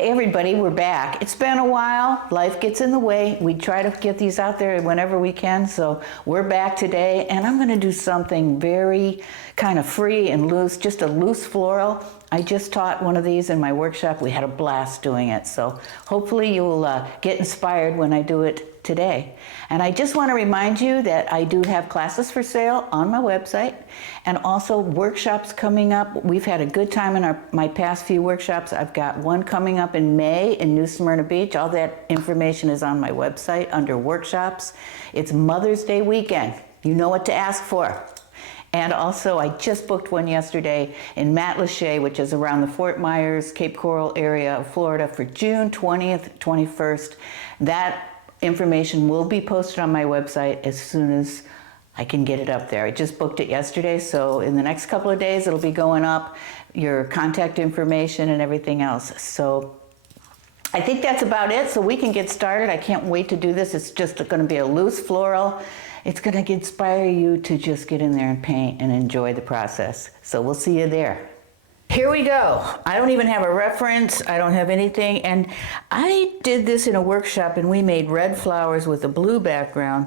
Hey everybody, we're back. It's been a while. Life gets in the way. We try to get these out there whenever we can, so we're back today, and I'm going to do something very kind of free and loose, just a loose floral. I just taught one of these in my workshop. We had a blast doing it, so hopefully you'll get inspired when I do it today. And I just want to remind you that I do have classes for sale on my website and also workshops coming up. We've had a good time in my past few workshops. I've got one coming up in May in New Smyrna Beach. All that information is on my website under workshops. It's Mother's Day weekend. You know what to ask for. And also, I just booked one yesterday in Matlacha, which is around the Fort Myers, Cape Coral area of Florida for June 20th, 21st. That information will be posted on my website as soon as I can get it up there. I just booked it yesterday, so in the next couple of days it'll be going up, your contact information and everything else. So I think that's about it, so we can get started. I can't wait to do this. It's just going to be a loose floral. It's going to inspire you to just get in there and paint and enjoy the process. So we'll see you there. Here we go. I don't even have a reference. I don't have anything. And I did this in a workshop and we made red flowers with a blue background.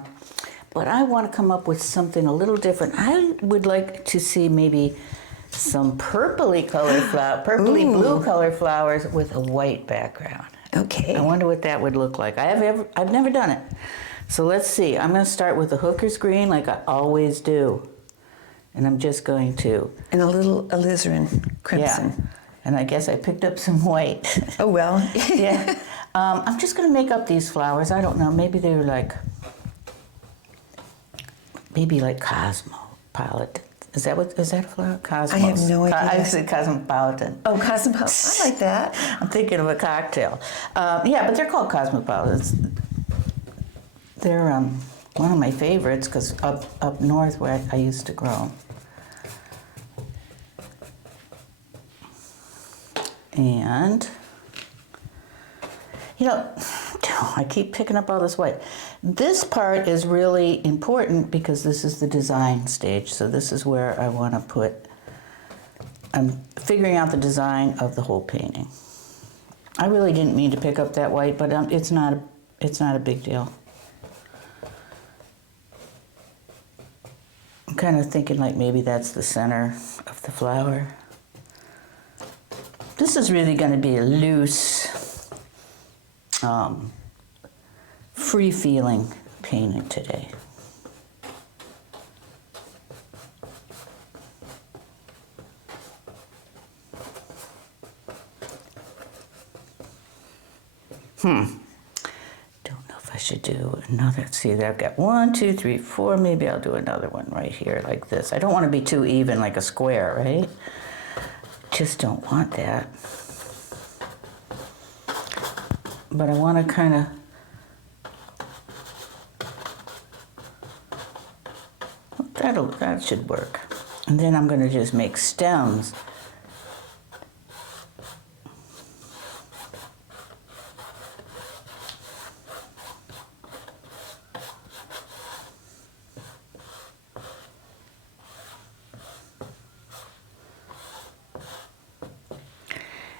But I want to come up with something a little different. I would like to see maybe some purpley colored purpley blue colored flowers with a white background. Okay. I wonder what that would look like. I've never done it. So let's see. I'm going to start with the hooker's green like I always do. And I'm just going to... And a little alizarin crimson. Yeah. And I guess I picked up some white. Oh, well. Yeah. I'm just going to make up these flowers. I don't know. Maybe they were like... Maybe like cosmopolitan. Is that a flower? Cosmos. I have no idea. I said cosmopolitan. Oh, cosmopolitan. I like that. I'm thinking of a cocktail. Yeah, but they're called cosmopolitans. They're one of my favorites because up north where I used to grow. And, you know, I keep picking up all this white. This part is really important because this is the design stage. So this is where I want to put, I'm figuring out the design of the whole painting. I really didn't mean to pick up that white, but it's not a big deal. I'm kind of thinking like maybe that's the center of the flower. This is really going to be a loose, free-feeling painting today. I should do another. See, I've got 1, 2, 3, 4. Maybe I'll do another one right here like this. I don't want to be too even like a square, right? Just don't want that. But I want to kind of, that should work. And then I'm going to just make stems.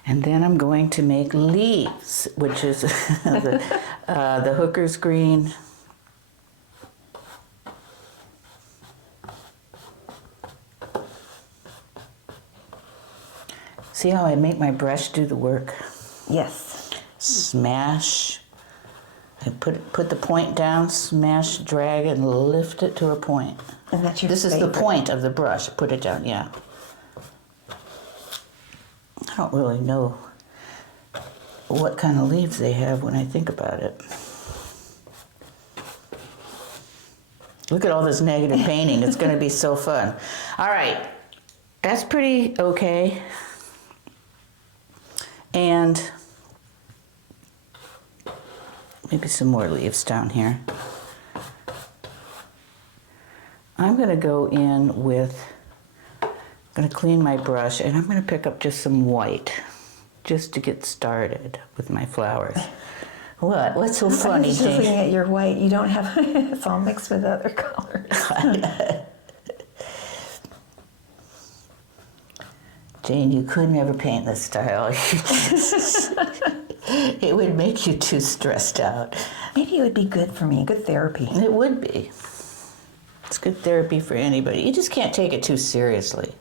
And then I'm going to make leaves, which is the hooker's green. See how I make my brush do the work? Yes. Smash. I put the point down, smash, drag, and lift it to a point. And that's your This is the point of the brush. Put it down, yeah. I don't really know what kind of leaves they have when I think about it. Look at all this negative painting. It's going to be so fun. All right. That's pretty okay. And maybe some more leaves down here. I'm going to go in with... I'm going to clean my brush and I'm going to pick up just some white just to get started with my flowers. What? What's so funny, I'm just Jane? looking at your white. You don't have, it's all mixed with other colors. Jane, you could never paint this style. It would make you too stressed out. Maybe it would be good for me, good therapy. It would be. It's good therapy for anybody. You just can't take it too seriously.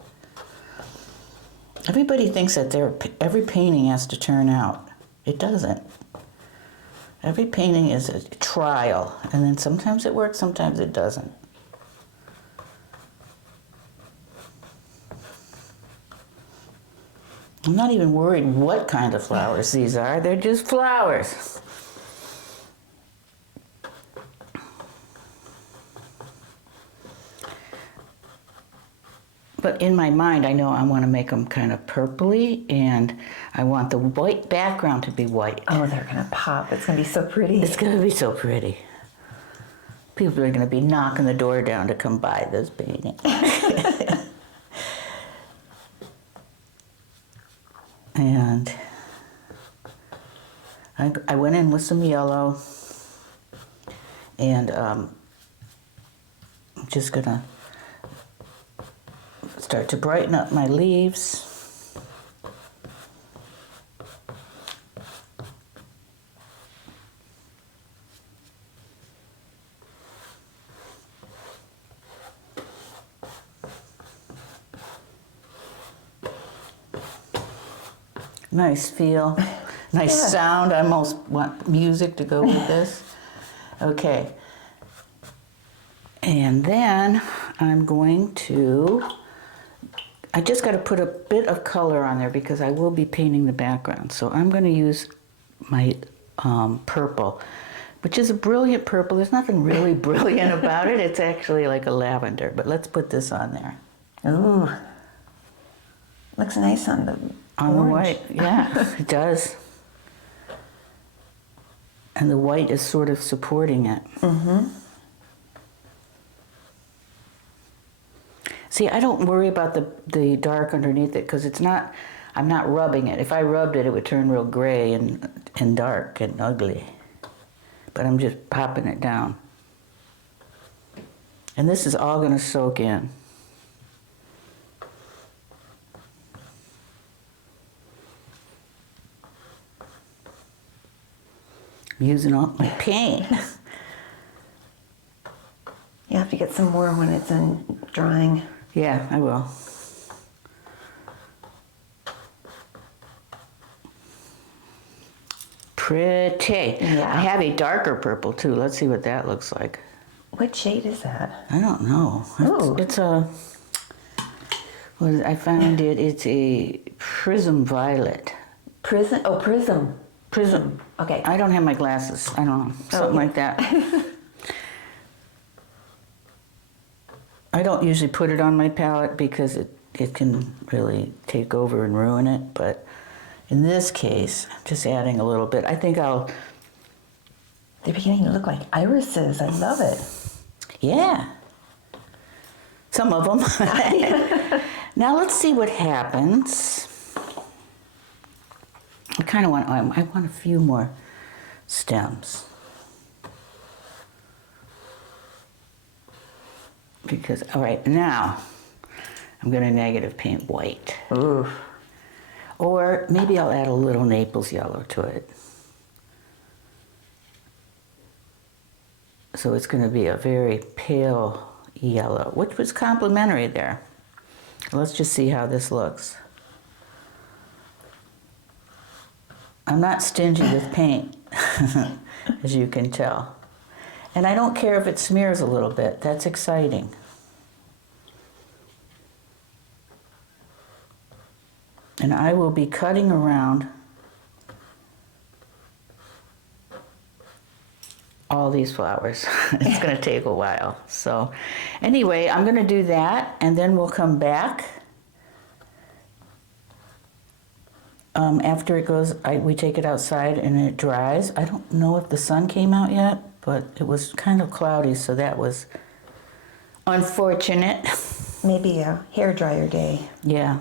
Everybody thinks that every painting has to turn out. It doesn't. Every painting is a trial, and then sometimes it works, sometimes it doesn't. I'm not even worried what kind of flowers these are. They're just flowers. But in my mind, I know I want to make them kind of purpley, and I want the white background to be white. Oh, they're going to pop. It's going to be so pretty. It's going to be so pretty. People are going to be knocking the door down to come buy this painting. And I went in with some yellow, and I'm just going to start to brighten up my leaves. Nice feel, nice Yeah. sound. I almost want music to go with this. Okay. And then I'm going to, I just got to put a bit of color on there because I will be painting the background. So I'm going to use my purple, which is a brilliant purple. There's nothing really brilliant about it. It's actually like a lavender, but let's put this on there. Ooh. Looks nice on the On orange. the white, yeah, it does. And the white is sort of supporting it. Mm-hmm. See, I don't worry about the dark underneath it because it's not, I'm not rubbing it. If I rubbed it, it would turn real gray and dark and ugly. But I'm just popping it down. And this is all going to soak in. I'm using all my paint. You have to get some more when it's in drying. Yeah, I will. Pretty. Yeah. I have a darker purple too. Let's see what that looks like. What shade is that? I don't know. Ooh. It's a, I found it, it's a prism violet. Prism? Oh, prism. Prism. Okay. I don't have my glasses. I don't know. Something like that. I don't usually put it on my palette because it can really take over and ruin it. But in this case, I'm just adding a little bit. I think I'll... They're beginning to look like irises. I love it. Yeah. Some of them. Now let's see what happens. I kind of want, I want a few more stems. Because, all right, now I'm going to negative paint white. Ooh. Or maybe I'll add a little Naples yellow to it. So it's going to be a very pale yellow, which was complementary there. Let's just see how this looks. I'm not stingy with paint, as you can tell. And I don't care if it smears a little bit. That's exciting. And I will be cutting around all these flowers. It's going to take a while. So anyway, I'm going to do that, and then we'll come back. After it goes, we take it outside and it dries. I don't know if the sun came out yet, but it was kind of cloudy, so that was unfortunate. Maybe a hairdryer day. Yeah.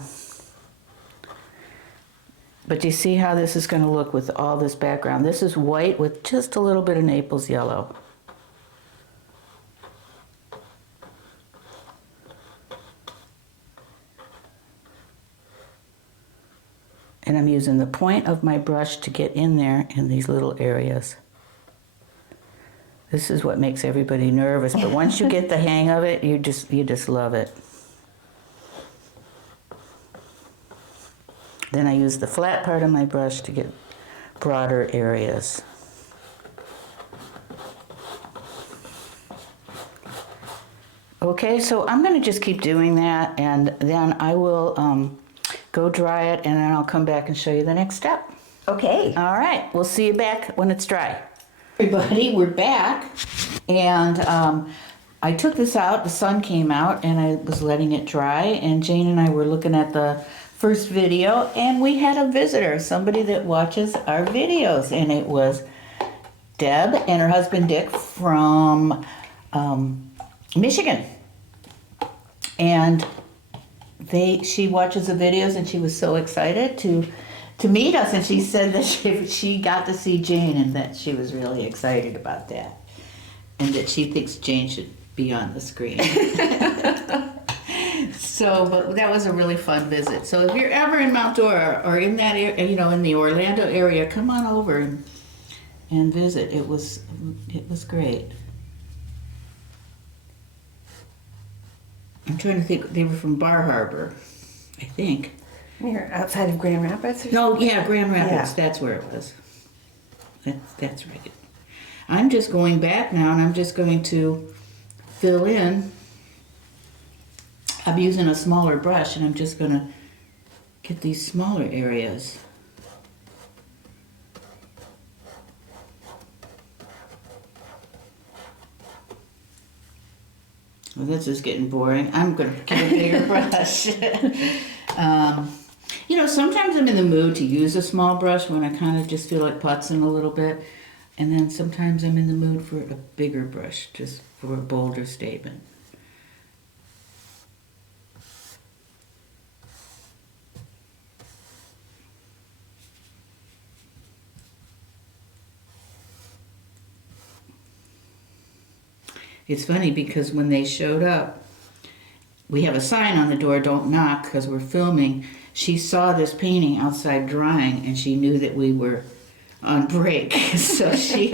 But do you see how this is going to look with all this background? This is white with just a little bit of Naples yellow. And I'm using using the point of my brush to get in there in these little areas. This is what makes everybody nervous, but once you get the hang of it, you just love it. Then I use the flat part of my brush to get broader areas. Okay, so I'm going to just keep doing that, and then I will go dry it, and then I'll come back and show you the next step. Okay. All right, we'll see you back when it's dry. Everybody, we're back, and I took this out, the sun came out, and I was letting it dry, and Jane and I were looking at the first video, and we had a visitor, somebody that watches our videos, and it was Deb and her husband Dick from Michigan. And she watches the videos, and she was so excited to meet us, and she said that she got to see Jane, and that she was really excited about that, and that she thinks Jane should be on the screen. So, but that was a really fun visit. So if you're ever in Mount Dora or in that area, in the Orlando area, come on over and visit. It was great. I'm trying to think. They were from Bar Harbor, I think. You're outside of Grand Rapids? No, yeah, Grand Rapids. Yeah. That's where it was. That's right. I'm just going back now, and I'm just going to fill in. I'm using a smaller brush, and I'm just going to get these smaller areas. Well, this is getting boring. I'm going to get a bigger brush. Sometimes I'm in the mood to use a small brush when I kind of just feel like putzing a little bit. And then sometimes I'm in the mood for a bigger brush, just for a bolder statement. It's funny because when they showed up, we have a sign on the door, don't knock, because we're filming. She saw this painting outside drying, and she knew that we were on break. So she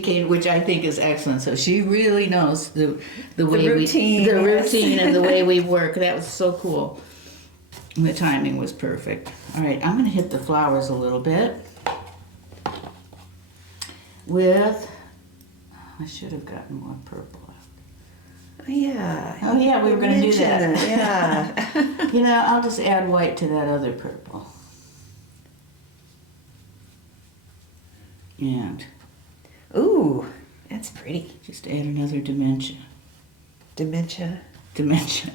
came, which I think is excellent. So she really knows the way routine, the yes. routine and the way we work. That was so cool. And the timing was perfect. All right, I'm going to hit the flowers a little bit with. I should have gotten more purple out. Oh, yeah. Oh, yeah, we were going to do that. Yeah. I'll just add white to that other purple. And Ooh, that's pretty. just add another dimension. Dementia. Dimension.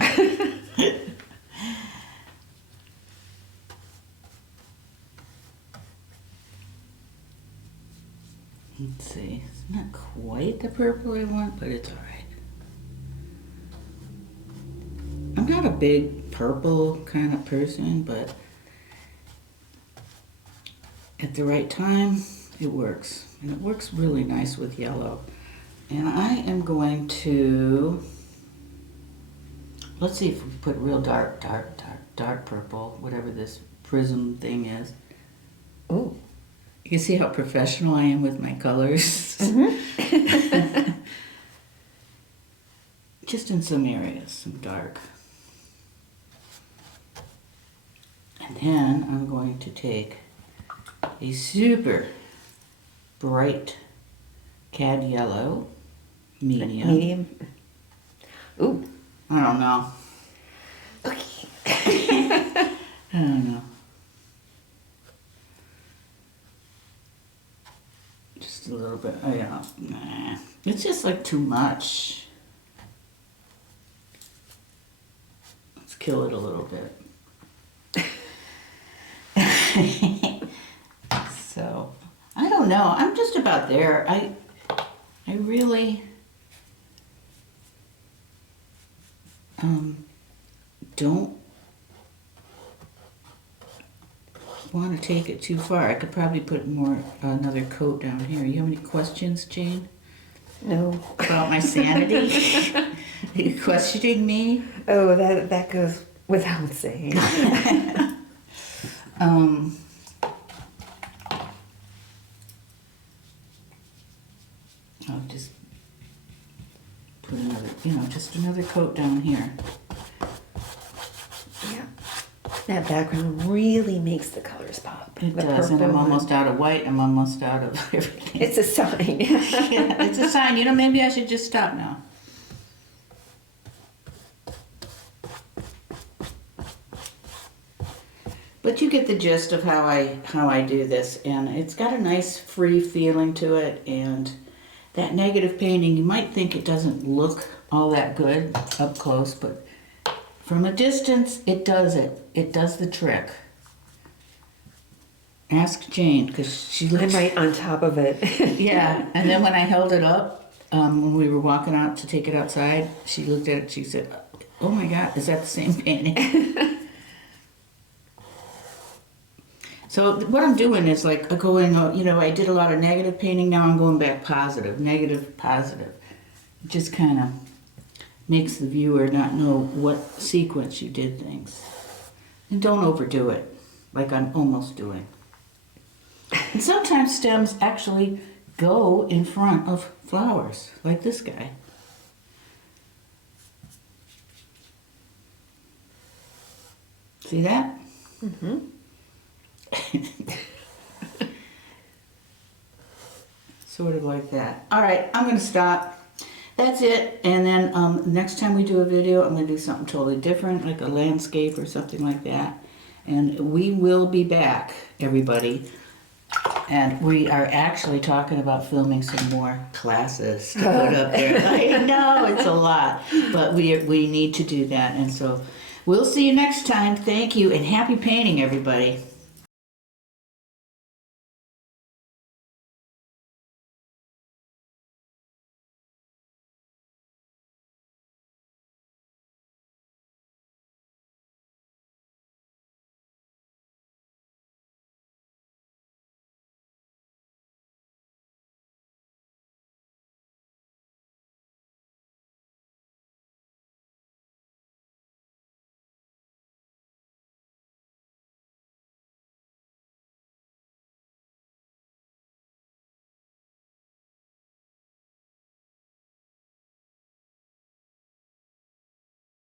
Let's see. It's not quite the purple I want, but it's all right. I'm not a big purple kind of person, but at the right time, it works. And it works really nice with yellow. And I am going to, let's see if we put real dark purple, whatever this prism thing is. Ooh. You can see how professional I am with my colors. Mm-hmm. Just in some areas, some dark. And then I'm going to take a super bright cad yellow, medium. Medium. Ooh. I don't know. Okay. I don't know. Just a little bit. Oh yeah. Nah. It's just like too much. Let's kill it a little bit. So, I don't know. I'm just about there. I really don't want to take it too far. I could probably put another coat down here. You have any questions, Jane? No. About my sanity? Are you questioning me? Oh, that goes without saying. I'll just put another, just another coat down here. Yeah. That background really makes the colors pop. It The does, and I'm purple almost out of white. I'm almost out of everything. It's a sign. Yeah, it's a sign. Maybe I should just stop now. But you get the gist of how I do this, and it's got a nice free feeling to it. And that negative painting, you might think it doesn't look all that good up close, but from a distance, it does it. It does the trick. Ask Jane, because she I'm looks right on top of it. Yeah, and then when I held it up, when we were walking out to take it outside, she looked at it, she said, "Oh my God, is that the same painting?" So what I'm doing is like going, I did a lot of negative painting, now I'm going back positive, negative, positive. It just kind of makes the viewer not know what sequence you did things. And don't overdo it, like I'm almost doing. And sometimes stems actually go in front of flowers, like this guy. See that? Mm-hmm. Sort of like that. All right, I'm going to stop. That's it. And then next time we do a video, I'm going to do something totally different, like a landscape or something like that. And we will be back, everybody. And we are actually talking about filming some more classes to put up there. I know, it's a lot, but we need to do that. And so we'll see you next time. Thank you, and happy painting, everybody.